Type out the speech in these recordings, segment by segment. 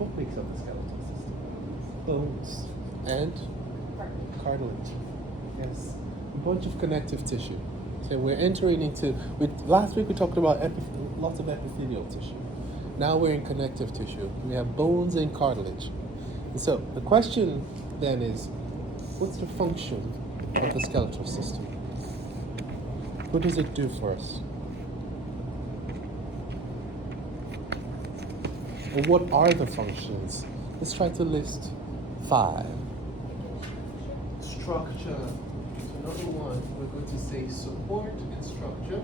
What makes up the skeletal system? Bones and cartilage. Yes, a bunch of connective tissue. So we're entering into. Last week we talked about lots of epithelial tissue. Now we're in connective tissue. We have bones and cartilage. And so the question then is, what's the function of the skeletal system? What does it do for us? Or what are the functions? Let's try to list 5. Structure. So number 1, we're going to say support and structure.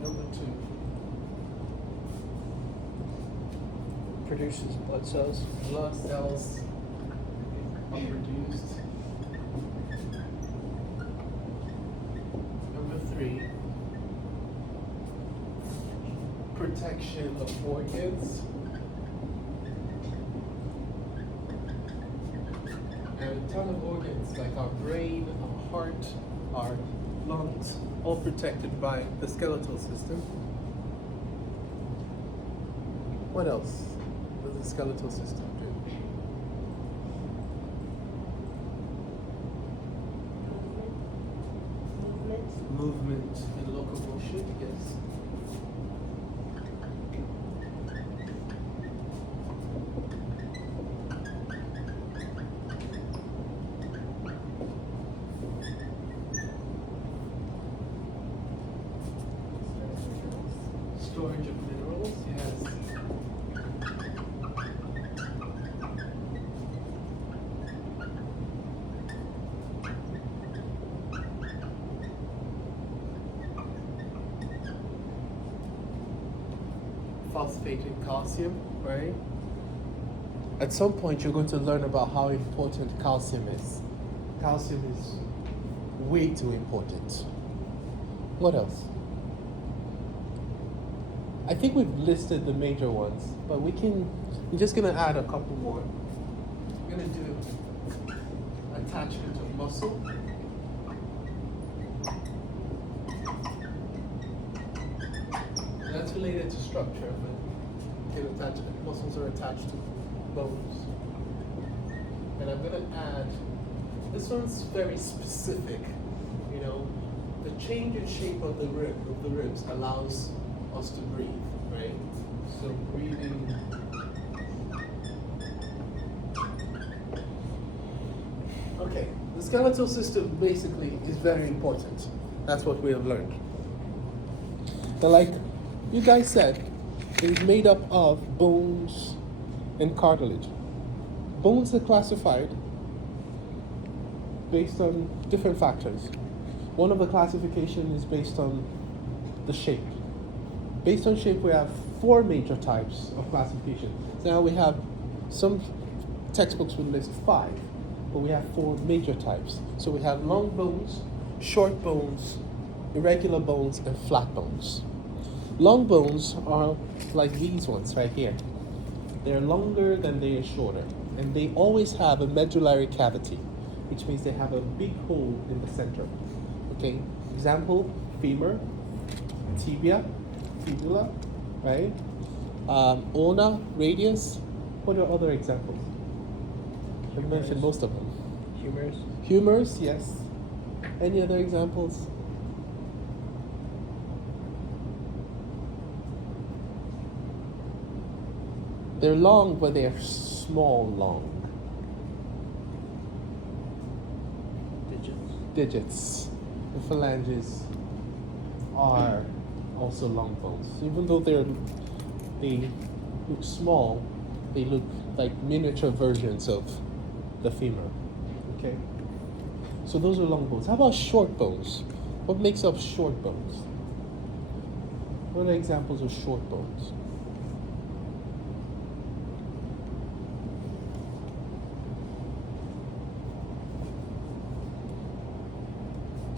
Number 2. Produces blood cells. Blood cells are produced. Number 3. Protection of organs. And a ton of organs like our brain, our heart, our lungs, all protected by the skeletal system. What else does the skeletal system do? Movement and locomotion, yes. Storage of minerals, yes. Phosphate and calcium, right? At some point you're going to learn about how important calcium is. Calcium is way too important. What else? I think we've listed the major ones, but we're just gonna add a couple more. We're gonna do attachment of muscle. That's related to structure, but muscles are attached to bones. And I'm gonna add, this one's very specific, you know, the change in shape of the ribs allows us to breathe, right? So breathing. Okay, the skeletal system basically is very important. That's what we have learned. But like you guys said, it is made up of bones and cartilage. Bones are classified based on different factors. One of the classification is based on the shape. Based on shape, we have 4 major types of classification. Now we have some textbooks would list 5, but we have 4 major types. So we have long bones, short bones, irregular bones, and flat bones. Long bones are like these ones right here. They're longer than they are shorter, and they always have a medullary cavity, which means they have a big hole in the center. Okay, example, femur, tibia, fibula, right? Ulna, radius. What are other examples? I mentioned most of them. Humors. Humors, yes. Any other examples? They're long, but they're small long. Digits. The phalanges are also long bones. Even though they look small, they look like miniature versions of the femur. Okay? So those are long bones. How about short bones? What makes up short bones? What are examples of short bones?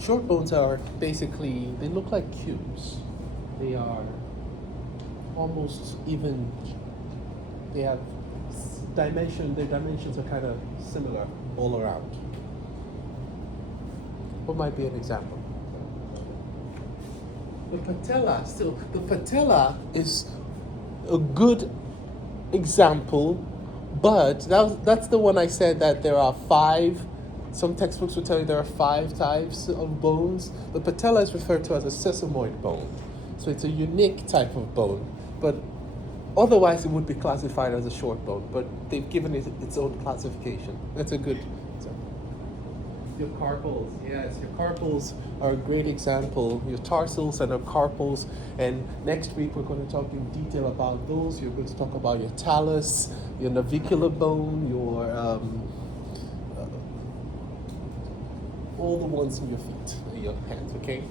Short bones are basically, they look like cubes. They are almost even, they have their dimensions are kind of similar all around. What might be an example? The patella, still, the patella is a good example, but that's the one I said that there are five. Some textbooks will tell you there are 5 types of bones. The patella is referred to as a sesamoid bone. So it's a unique type of bone, but otherwise it would be classified as a short bone, but they've given it its own classification. That's a good example. Your carpals, yes, your carpals are a great example. Your tarsals and your carpals, and next week we're going to talk in detail about those. You're going to talk about your talus, your navicular bone, your all the ones in your feet, your hands, okay?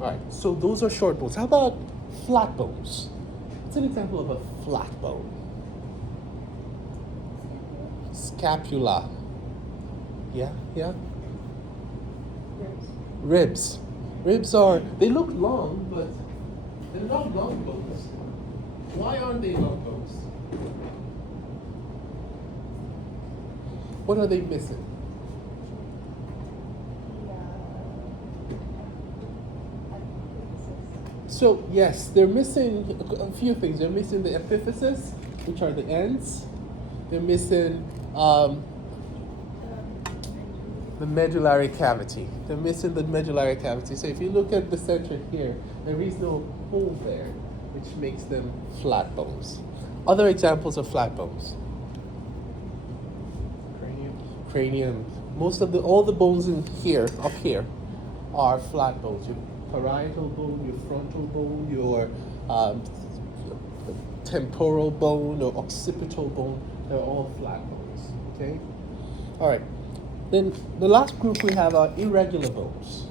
All right, so those are short bones. How about flat bones? What's an example of a flat bone? Scapula. Yeah? Ribs. Ribs are, they look long, but they're not long bones. Why aren't they long bones? What are they missing? So yes, they're missing a few things. They're missing the epiphysis, which are the ends. They're missing the medullary cavity. They're missing the medullary cavity. So if you look at the center here, there is no hole there, which makes them flat bones. Other examples of flat bones. Cranium. Most of all the bones in here, up here, are flat bones. Your parietal bone, your frontal bone, your temporal bone or occipital bone, they're all flat bones. Okay? All right. Then the last group we have are irregular bones.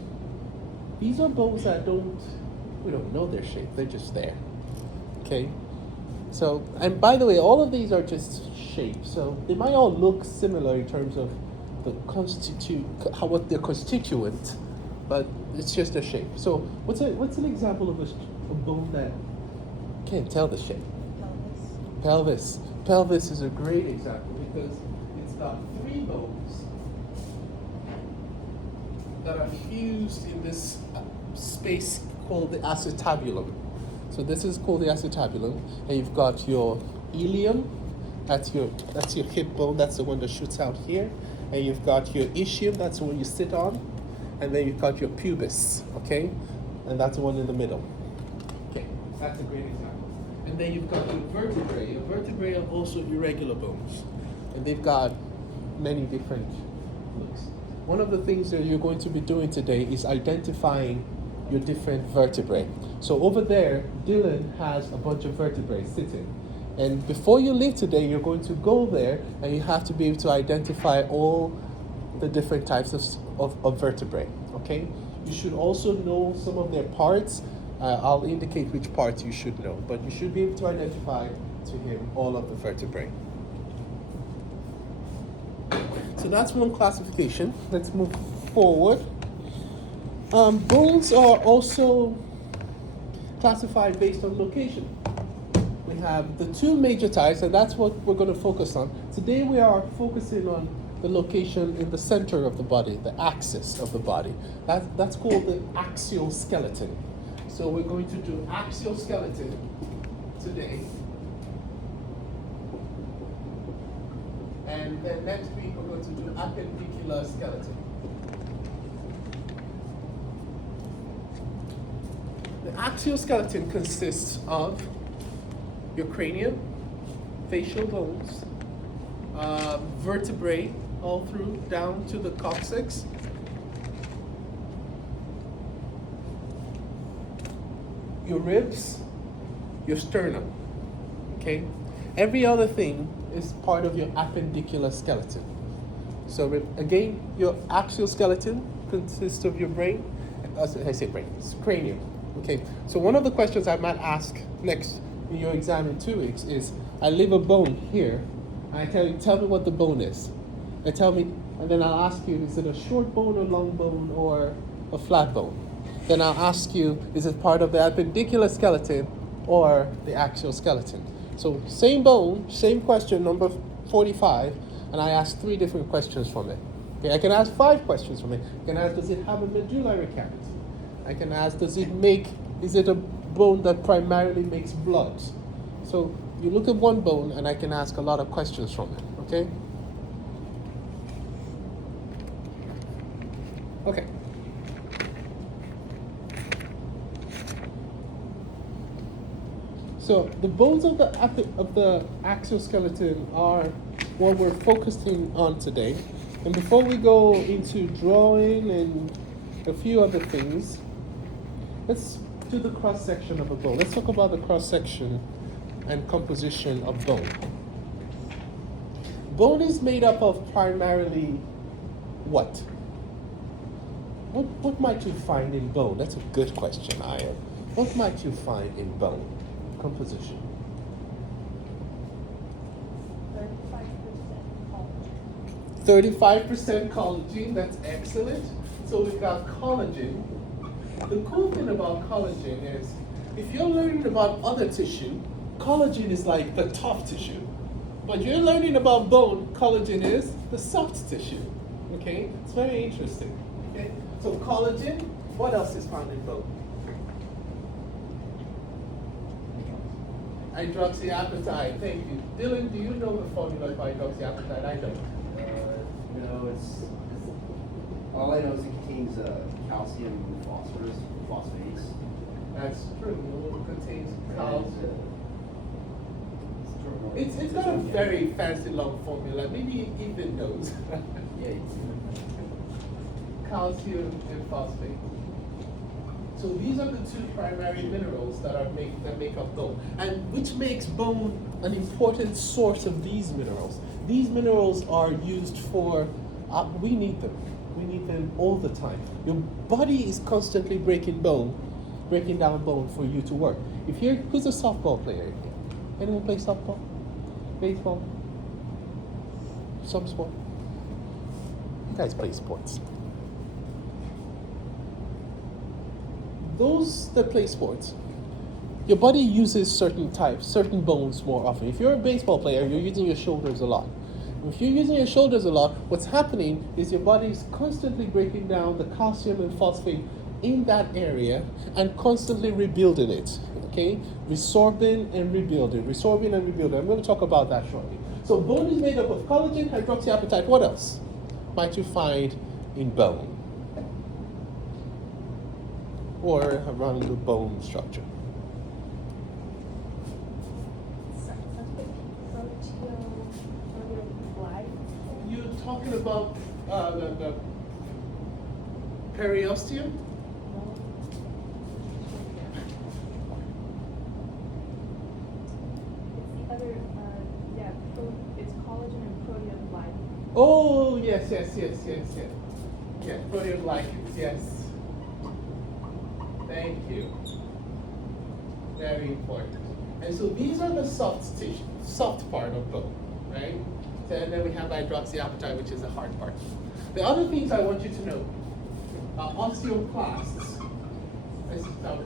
These are bones that we don't know their shape, they're just there. Okay? So, and by the way, all of these are just shapes. So they might all look similar in terms of what they're constituent, but it's just a shape. So what's an example of a bone that can't tell the shape? Pelvis. Pelvis is a great example because it's got 3 bones that are fused in this space called the acetabulum. So this is called the acetabulum, and you've got your ilium, that's your hip bone, that's the one that shoots out here, and you've got your ischium, that's the one you sit on, and then you've got your pubis, okay, and that's the one in the middle. Okay, that's a great example. And then you've got your vertebrae. Your vertebrae are also irregular bones, and they've got many different looks. One of the things that you're going to be doing today is identifying your different vertebrae. So over there, Dylan has a bunch of vertebrae sitting. And before you leave today, you're going to go there and you have to be able to identify all the different types of vertebrae, okay? You should also know some of their parts. I'll indicate which parts you should know, but you should be able to identify to him all of the vertebrae. So that's one classification. Let's move forward. Bones are also classified based on location. We have the 2 major types, and that's what we're going to focus on. Today we are focusing on the location in the center of the body, the axis of the body. That's called the axial skeleton. So we're going to do axial skeleton today. And then next week we're going to do appendicular skeleton. The axial skeleton consists of your cranium, facial bones, vertebrae all through down to the coccyx, your ribs, your sternum. Okay? Every other thing is part of your appendicular skeleton. So again, your axial skeleton consists of your brain, I say brain, it's cranium. Okay, so one of the questions I might ask next in your exam in 2 weeks is, I leave a bone here, and I tell me what the bone is. And then I'll ask you, is it a short bone, a long bone, or a flat bone? Then I'll ask you, is it part of the appendicular skeleton or the axial skeleton? So same bone, same question, number 45, and I ask 3 different questions from it. Okay, I can ask 5 questions from it. I can ask, does it have a medullary cavity? I can ask, is it a bone that primarily makes blood? So you look at one bone and I can ask a lot of questions from it, okay? Okay. So the bones of the axial skeleton are what we're focusing on today. And before we go into drawing and a few other things, let's do the cross section of a bone. Let's talk about the cross section and composition of bone. Bone is made up of primarily what? What might you find in bone? That's a good question, Aya. What might you find in bone composition? 35% collagen, that's excellent. So we've got collagen. The cool thing about collagen is, if you're learning about other tissue, collagen is like the tough tissue. But you're learning about bone, collagen is the soft tissue. Okay? It's very interesting. Okay? So collagen, what else is found in bone? Hydroxyapatite, thank you. Dylan, do you know the formula for hydroxyapatite? I don't. No, it's all I know is it contains calcium, phosphorus, phosphates. That's true. It contains calcium. It's got a very fancy long formula. Maybe Ethan knows. Yeah. Calcium and phosphate. So these are the two primary minerals that make up bone, and which makes bone an important source of these minerals. These minerals are used for, we need them. We need them all the time. Your body is constantly breaking down bone for you to work. Who's a softball player here? Anyone play softball? Baseball? Some sport? You guys play sports. Those that play sports, your body uses certain bones more often. If you're a baseball player, you're using your shoulders a lot. If you're using your shoulders a lot, what's happening is your body is constantly breaking down the calcium and phosphate in that area and constantly rebuilding it. Okay? Resorbing and rebuilding. I'm going to talk about that shortly. So bone is made up of collagen, hydroxyapatite. What else might you find in bone? Or around the bone structure? You're talking about the periosteum? It's collagen and proteoglycan. Oh, yes. Yeah, proteoglycans, yes. Thank you. Very important. And so these are the soft part of bone, right? And then we have hydroxyapatite, which is the hard part. The other things I want you to know are osteoclasts,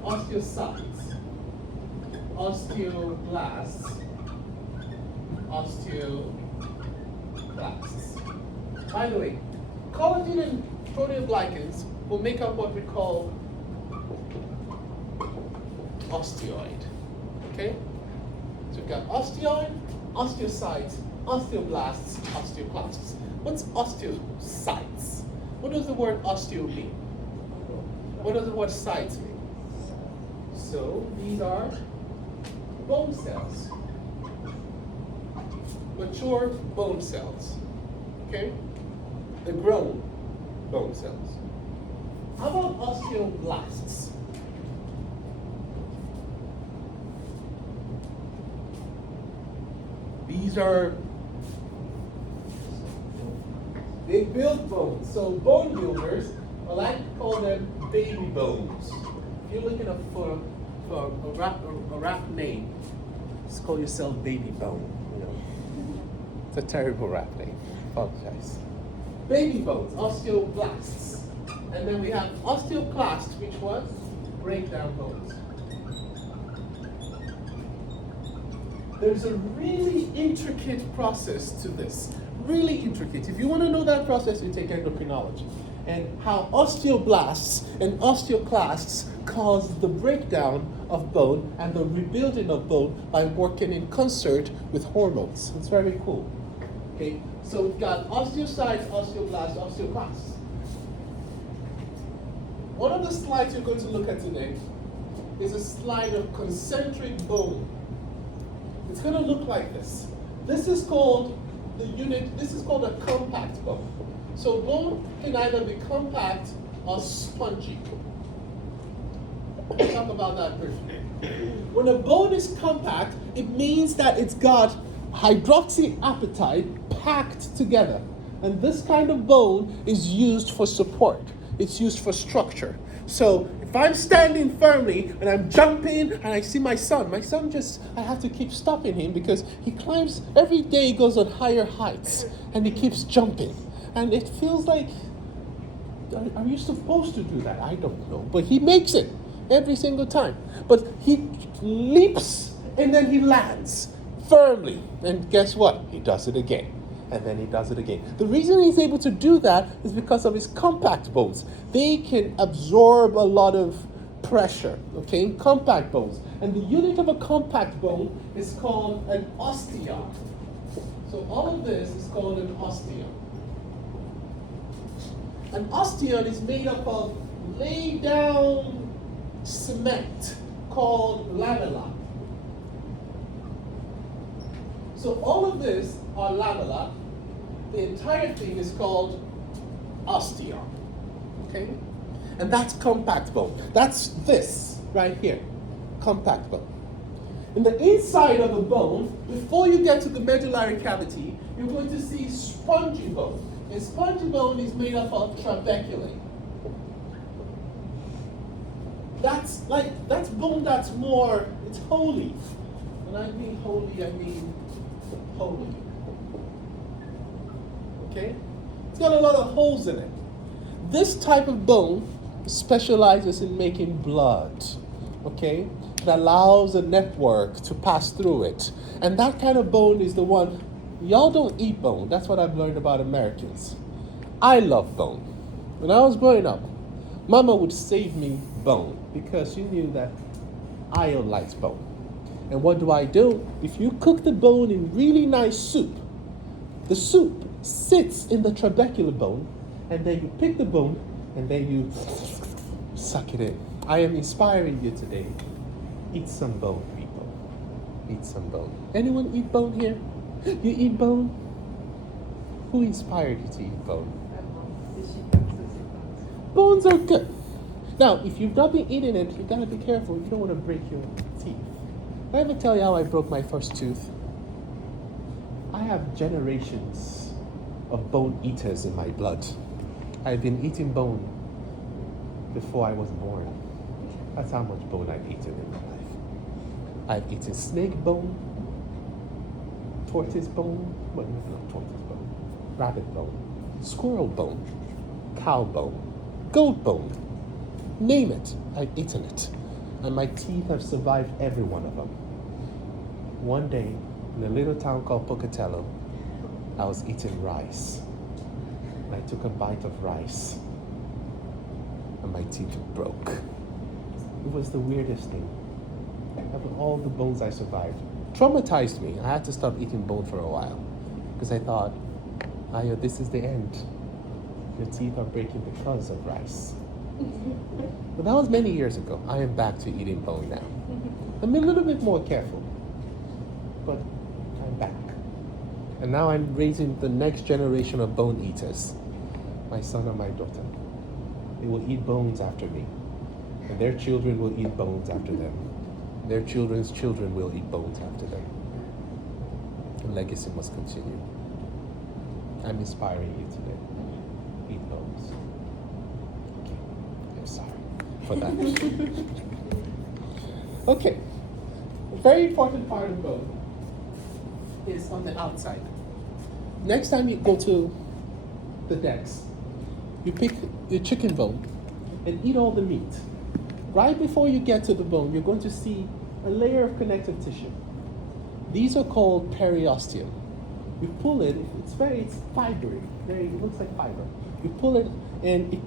osteocytes, osteoblasts, osteoclasts. By the way, collagen and proteoglycans will make up what we call osteoid. Okay? So we've got osteoid, osteocytes, osteoblasts, osteoclasts. What's osteocytes? What does the word osteo mean? What does the word cytes mean? So these are bone cells. Mature bone cells. Okay? The grown bone cells. How about osteoblasts? These are, they build bones. So bone builders, I like to call them baby bones. If you're looking up for a rap name, just call yourself Baby Bone. You know, it's a terrible rap name. Apologize. Baby bones, osteoblasts, and then we have osteoclasts, which was breakdown bones. There's a really intricate process to this. Really intricate. If you want to know that process, you take endocrinology. and how osteoblasts and osteoclasts cause the breakdown of bone and the rebuilding of bone by working in concert with hormones. It's very cool. Okay, so we've got osteocytes, osteoblasts, osteoclasts. One of the slides you're going to look at today is a slide of concentric bone. It's going to look like this. This is called a compact bone. So bone can either be compact or spongy. We'll talk about that briefly. When a bone is compact, it means that it's got hydroxyapatite packed together. And this kind of bone is used for support. It's used for structure. So if I'm standing firmly and I'm jumping and I see my son I have to keep stopping him because he climbs, every day he goes on higher heights and he keeps jumping. And it feels like, are you supposed to do that? I don't know. But he makes it every single time. But he leaps and then he lands firmly. And guess what? He does it again. And then he does it again. The reason he's able to do that is because of his compact bones. They can absorb a lot of pressure, okay? Compact bones. And the unit of a compact bone is called an osteon. So all of this is called an osteon. An osteon is made up of laid down cement called lamella. So all of this are lamella. The entire thing is called osteon. Okay? And that's compact bone. That's this right here. Compact bone. In the inside of the bone, before you get to the medullary cavity, you're going to see spongy bone. And spongy bone is made up of trabeculae. That's bone that's more, it's holy. When I mean holy, I mean holy. Okay? It's got a lot of holes in it. This type of bone specializes in making blood. Okay? It allows a network to pass through it. And that kind of bone is the one, y'all don't eat bone. That's what I've learned about Americans. I love bone. When I was growing up, Mama would save me bone because she knew that I likes bone. And what do? If you cook the bone in really nice soup, the soup sits in the trabecular bone, and then you pick the bone, and then you suck it in. I am inspiring you today. Eat some bone, people. Eat some bone. Anyone eat bone here? You eat bone? Who inspired you to eat bone? Bones are good. Now, if you've not been eating it, you gotta be careful. You don't want to break your teeth. Did I ever tell you how I broke my first tooth? I have generations of bone eaters in my blood. I've been eating bone before I was born. That's how much bone I've eaten in my life. I've eaten snake bone, tortoise bone, well, not tortoise bone, rabbit bone, squirrel bone, cow bone, goat bone. Name it, I've eaten it. And my teeth have survived every one of them. One day, in a little town called Pocatello, I was eating rice. And I took a bite of rice, and my teeth broke. It was the weirdest thing. Of all the bones I survived, traumatized me. I had to stop eating bone for a while because I thought, this is the end. Your teeth are breaking because of rice. But that was many years ago. I am back to eating bone now. I'm a little bit more careful, but I'm back. And now I'm raising the next generation of bone eaters, my son and my daughter. They will eat bones after me, and their children will eat bones after them. Their children's children will eat bones after them. The legacy must continue. I'm inspiring you today. Eat bones. Okay, I'm sorry for that. Okay, a very important part of bone is on the outside. Next time you go to the decks, you pick your chicken bone and eat all the meat. Right before you get to the bone, you're going to see a layer of connective tissue. These are called periosteum. You pull it, it's fibery, it looks like fiber. You pull it, and it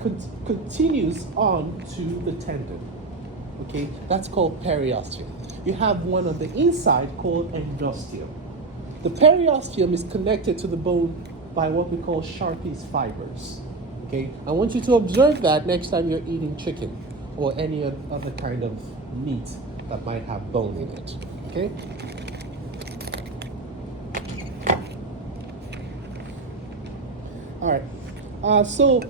continues on to the tendon. Okay, that's called periosteum. You have one on the inside called endosteum. The periosteum is connected to the bone by what we call Sharpie's fibers. Okay, I want you to observe that next time you're eating chicken or any other kind of meat that might have bone in it. Okay. All right. So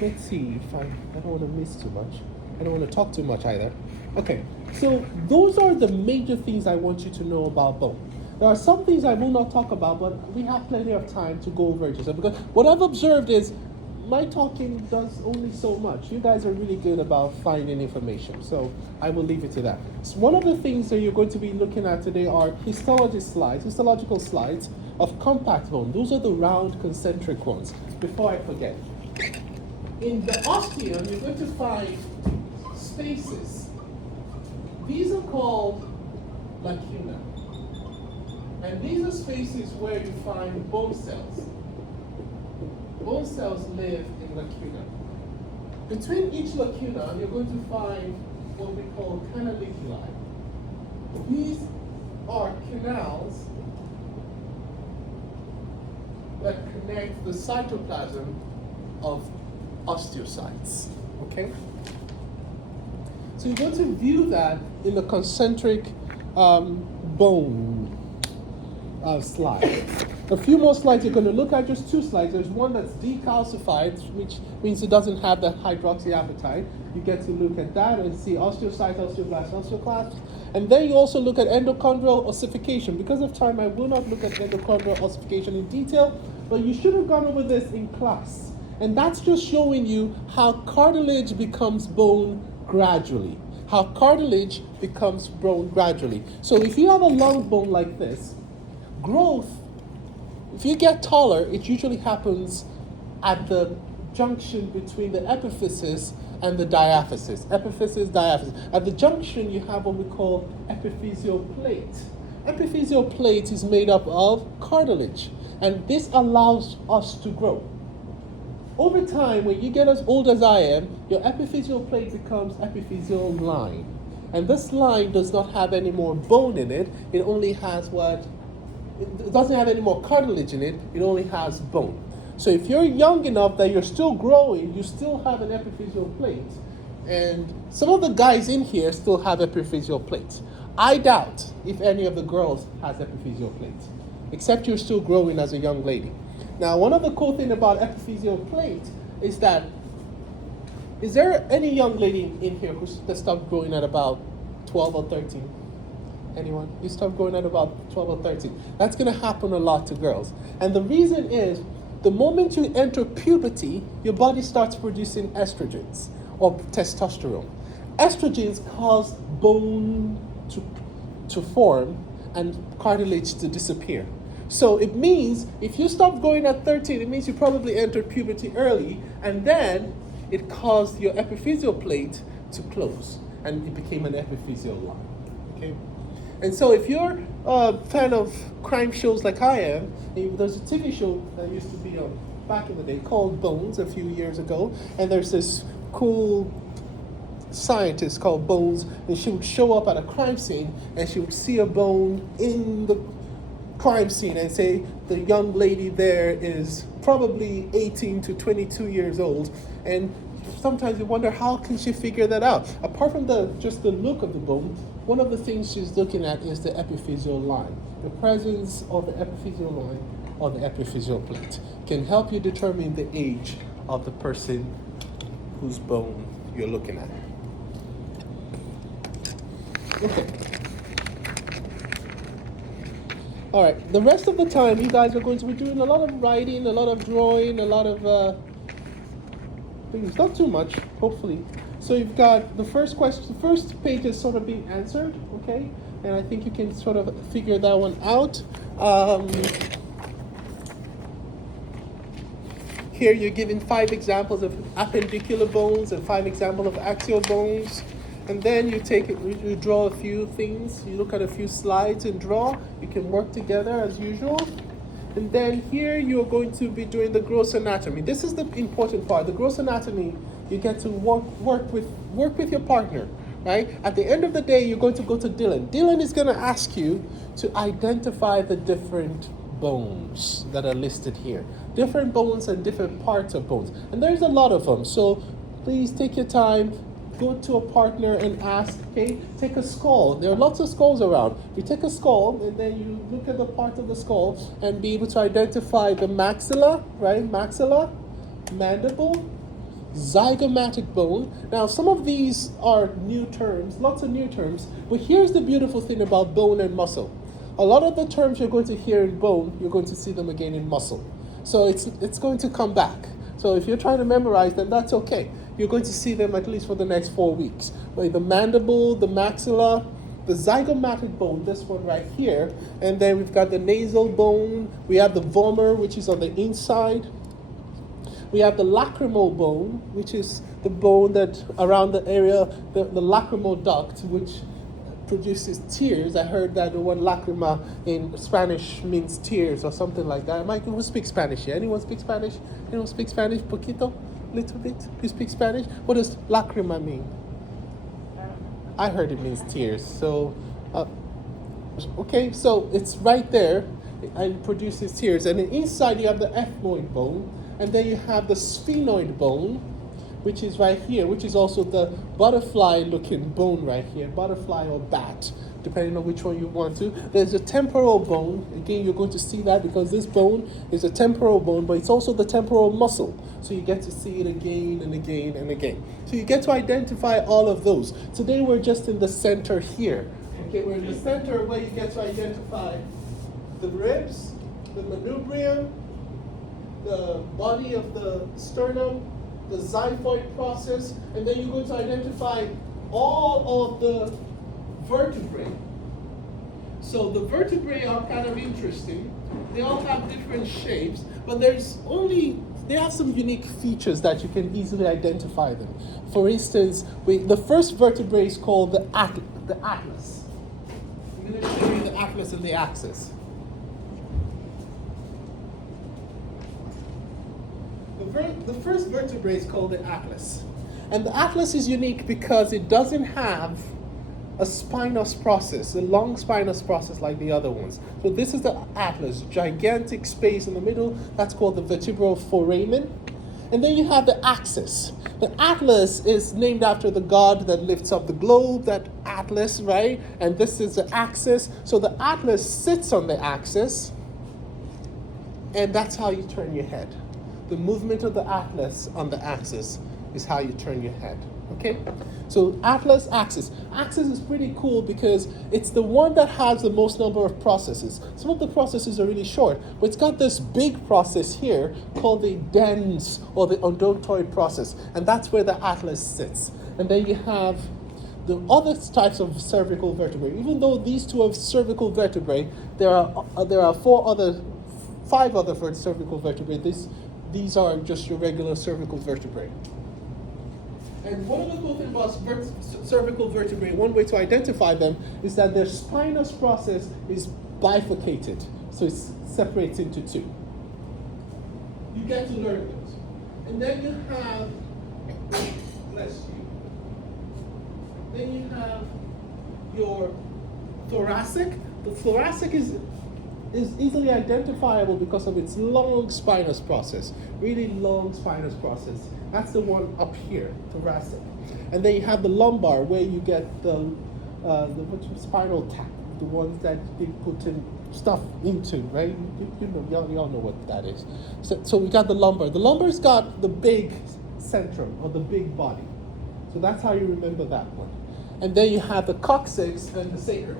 let's see if I don't want to miss too much. I don't want to talk too much either. Okay. So those are the major things I want you to know about bone. There are some things I will not talk about, but we have plenty of time to go over it yourself. Because what I've observed is my talking does only so much. You guys are really good about finding information, so I will leave it to that. So one of the things that you're going to be looking at today are histological slides of compact bone. Those are the round concentric ones. Before I forget, in the osteum, you're going to find spaces. These are called lacuna. And these are spaces where you find bone cells. Bone cells live in lacuna. Between each lacuna, you're going to find what we call canaliculi. These are canals that connect the cytoplasm of osteocytes. Okay? So you're going to view that in the concentric bone slide. A few more slides you're going to look at, just two slides. There's one that's decalcified, which means it doesn't have the hydroxyapatite. You get to look at that and see osteocytes, osteoblasts, osteoclasts. And then you also look at endochondral ossification. Because of time, I will not look at endochondral ossification in detail, but you should have gone over this in class. And that's just showing you how cartilage becomes bone gradually. How cartilage becomes bone gradually. So if you have a long bone like this, growth, if you get taller, it usually happens at the junction between the epiphysis and the diaphysis. Epiphysis, diaphysis. At the junction, you have what we call epiphyseal plate. Epiphyseal plate is made up of cartilage, and this allows us to grow. Over time, when you get as old as I am, your epiphyseal plate becomes epiphyseal line. And this line does not have any more bone in it. It only has it doesn't have any more cartilage in it. It only has bone. So if you're young enough that you're still growing, you still have an epiphyseal plate. And some of the guys in here still have epiphyseal plates. I doubt if any of the girls has epiphyseal plates, except you're still growing as a young lady. Now, one of the cool things about epiphyseal plate is that, is there any young lady in here that stopped growing at about 12 or 13? Anyone? You stop growing at about 12 or 13. That's going to happen a lot to girls. And the reason is, the moment you enter puberty, your body starts producing estrogens or testosterone. Estrogens cause bone to form and cartilage to disappear. So it means if you stop growing at 13, it means you probably entered puberty early, and then it caused your epiphyseal plate to close, and it became an epiphyseal line. Okay? And so if you're a fan of crime shows like I am, there's a TV show that used to be on back in the day called Bones a few years ago, and there's this cool scientist called Bones, and she would show up at a crime scene, and she would see a bone in the crime scene and say the young lady there is probably 18 to 22 years old, and sometimes you wonder how can she figure that out. Apart from just the look of the bone, one of the things she's looking at is the epiphyseal line. The presence of the epiphyseal line on the epiphyseal plate can help you determine the age of the person whose bone you're looking at. Okay. All right, the rest of the time you guys are going to be doing a lot of writing, a lot of drawing, a lot of things, not too much, hopefully. So you've got the first question, the first page is sort of being answered, okay? And I think you can sort of figure that one out. Here you're given 5 examples of appendicular bones and 5 examples of axial bones. And then you draw a few things, you look at a few slides and draw. You can work together as usual. And then here you're going to be doing the gross anatomy. This is the important part. The gross anatomy, you get to work with your partner, right? At the end of the day, you're going to go to Dylan. Dylan is going to ask you to identify the different bones that are listed here. Different bones and different parts of bones. And there's a lot of them. So please take your time, go to a partner and ask, okay, take a skull. There are lots of skulls around. You take a skull and then you look at the part of the skull and be able to identify the maxilla, right? Maxilla, mandible, zygomatic bone. Now, some of these are new terms, lots of new terms, but here's the beautiful thing about bone and muscle. A lot of the terms you're going to hear in bone, you're going to see them again in muscle. So it's going to come back. So if you're trying to memorize them, that's okay. You're going to see them at least for the next 4 weeks. Like the mandible, the maxilla, the zygomatic bone, this one right here, and then we've got the nasal bone, we have the vomer, which is on the inside. We have the lacrimal bone, which is the bone that around the area, the lacrimal duct, which produces tears. I heard that the word lacrima in Spanish means tears or something like that. Mike, who speaks Spanish here? Anyone speak Spanish? Anyone speak Spanish? Poquito? Little bit? You speak Spanish? What does lacrima mean? I heard it means tears. So, okay, so it's right there and produces tears. And then inside you have the ethmoid bone, and then you have the sphenoid bone, which is right here, which is also the butterfly-looking bone right here, butterfly or bat, depending on which one you want to. There's a temporal bone. Again, you're going to see that because this bone is a temporal bone, but it's also the temporal muscle. So you get to see it again and again and again. So you get to identify all of those. Today we're just in the center here. Okay, we're in the center where you get to identify the ribs, the manubrium, the body of the sternum, the xiphoid process, and then you're going to identify all of the vertebrae. So the vertebrae are kind of interesting. They all have different shapes, but they have some unique features that you can easily identify them. For instance, the first vertebrae is called the atlas. I'm going to show you the atlas and the axis. The first vertebrae is called the atlas. And the atlas is unique because it doesn't have a spinous process, a long spinous process like the other ones. So this is the atlas, gigantic space in the middle, that's called the vertebral foramen. And then you have the axis. The atlas is named after the god that lifts up the globe, that atlas, right? And this is the axis. So the atlas sits on the axis, and that's how you turn your head. The movement of the atlas on the axis is how you turn your head, okay? So atlas, axis. Axis is pretty cool because it's the one that has the most number of processes. Some of the processes are really short, but it's got this big process here called the dens or the odontoid process, and that's where the atlas sits. And then you have the other types of cervical vertebrae. Even though these two are cervical vertebrae, there are five other cervical vertebrae. These are just your regular cervical vertebrae. And one of the cool things about cervical vertebrae, one way to identify them is that their spinous process is bifurcated. So it separates into two. You get to learn those. And then you have, bless you. Then you have your thoracic. The thoracic is easily identifiable because of its long spinous process, really long spinous process. That's the one up here, thoracic. And then you have the lumbar, where you get the spinal tap, the ones that they put in stuff into, right? Y'all know what that is. So we got the lumbar. The lumbar's got the big centrum, or the big body. So that's how you remember that one. And then you have the coccyx and the sacrum.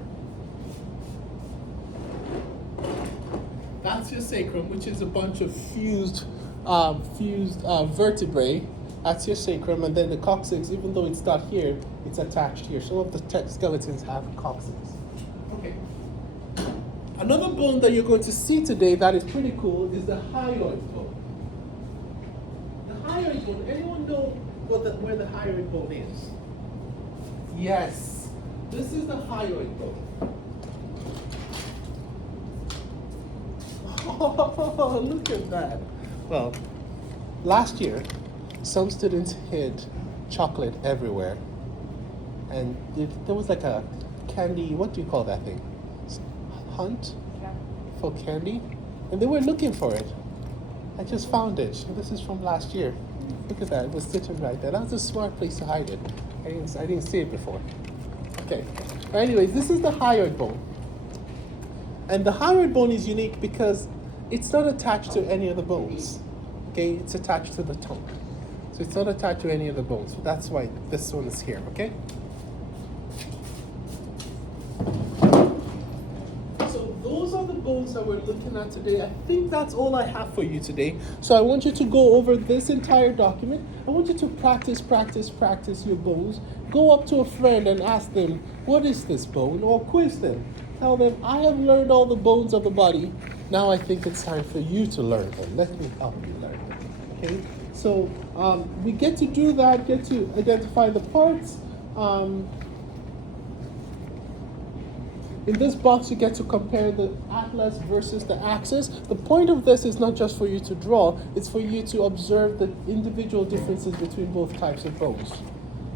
That's your sacrum, which is a bunch of fused vertebrae. That's your sacrum, and then the coccyx, even though it's not here, it's attached here. Some of the skeletons have coccyx. Okay. Another bone that you're going to see today that is pretty cool is the hyoid bone. The hyoid bone, anyone know where the hyoid bone is? Yes. This is the hyoid bone. Oh, look at that. Well, last year, some students hid chocolate everywhere. And there was like a candy, what do you call that thing? Hunt Yeah. for candy. And they were looking for it. I just found it. This is from last year. Look at that. It was sitting right there. That was a smart place to hide it. I didn't see it before. Okay. Anyways, this is the hyoid bone. And the hyoid bone is unique because it's not attached to any of the bones. Okay, it's attached to the tongue. So it's not attached to any of the bones. So that's why this one is here, okay? So those are the bones that we're looking at today. I think that's all I have for you today. So I want you to go over this entire document. I want you to practice your bones. Go up to a friend and ask them, what is this bone? Or quiz them. Tell them, I have learned all the bones of the body. Now I think it's time for you to learn them. Let me help you learn them. Okay? So we get to do that, get to identify the parts. In this box, you get to compare the atlas versus the axis. The point of this is not just for you to draw, it's for you to observe the individual differences between both types of bones.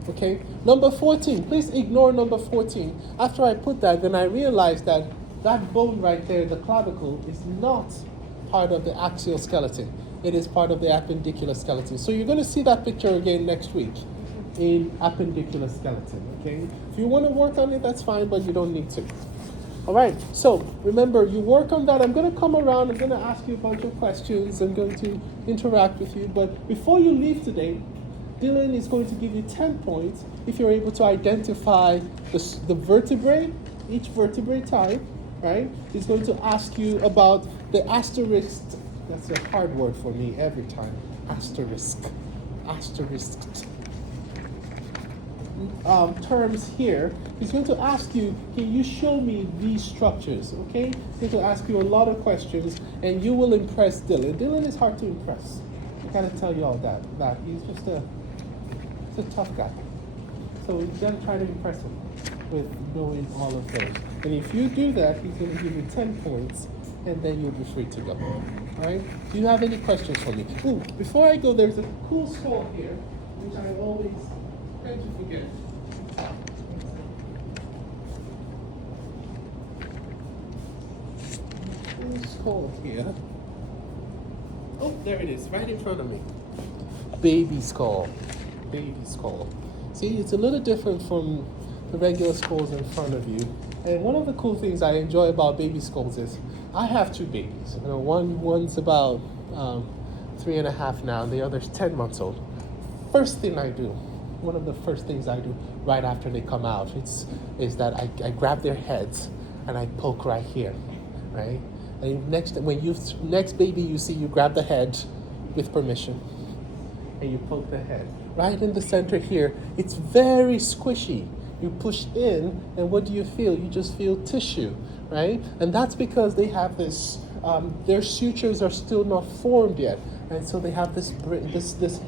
Okay? Number 14, please ignore number 14. After I put that, then I realized that that bone right there, the clavicle, is not part of the axial skeleton. It is part of the appendicular skeleton. So you're going to see that picture again next week in appendicular skeleton, okay? If you want to work on it, that's fine, but you don't need to. All right, so remember, you work on that. I'm going to come around. I'm going to ask you a bunch of questions. I'm going to interact with you. But before you leave today, Dylan is going to give you 10 points if you're able to identify the vertebrae, each vertebrae type, right? He's going to ask you about the asterisk. That's a hard word for me every time. Asterisk. Terms here. He's going to ask you, can you show me these structures, okay? He's going to ask you a lot of questions, and you will impress Dylan. Dylan is hard to impress. I gotta tell you all that he's just a tough guy. So you gotta try to impress him with knowing all of those. And if you do that, he's gonna give you 10 points, and then you'll be free to go. All right? Do you have any questions for me? Ooh, before I go, there's a cool skull here, which I always tend to forget. Cool skull here. Oh, there it is, right in front of me. Baby skull. Baby skull. See, it's a little different from the regular skulls in front of you. And one of the cool things I enjoy about baby skulls is I have two babies. You know, one's about 3.5 now, and the other's 10 months old. First thing I do, one of the first things I do right after they come out, is that I grab their heads and I poke right here, right? And next baby you see, you grab the head with permission, and you poke the head right in the center here. It's very squishy. You push in, and what do you feel? You just feel tissue, right? And that's because they have this. Their sutures are still not formed yet, and so they have this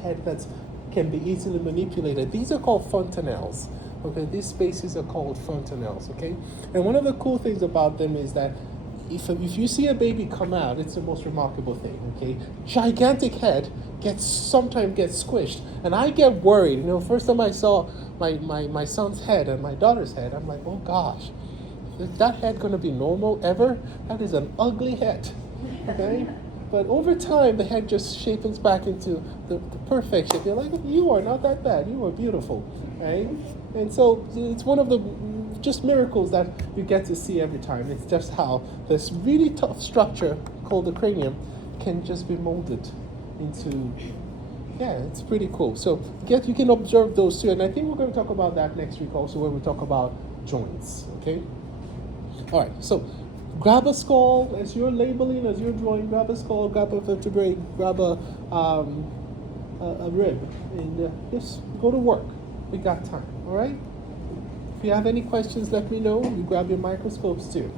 head that can be easily manipulated. These are called fontanelles. Okay, these spaces are called fontanelles. Okay, and one of the cool things about them is that if you see a baby come out, it's the most remarkable thing, okay? Gigantic head sometimes gets squished. And I get worried. You know, first time I saw my son's head and my daughter's head, I'm like, oh gosh, is that head gonna be normal ever? That is an ugly head, okay? But over time, the head just shapes back into the perfect shape. You're like, you are not that bad. You are beautiful, right? And so it's one of the just miracles that you get to see every time. It's just how this really tough structure called the cranium can just be molded into, yeah, it's pretty cool. So you can observe those too. And I think we're going to talk about that next week also, when we talk about joints, okay? All right, so grab a skull as you're labeling, as you're drawing. Grab a skull, grab a vertebrae, grab a rib, and just go to work. We got time, all right? If you have any questions, let me know. You grab your microscopes too.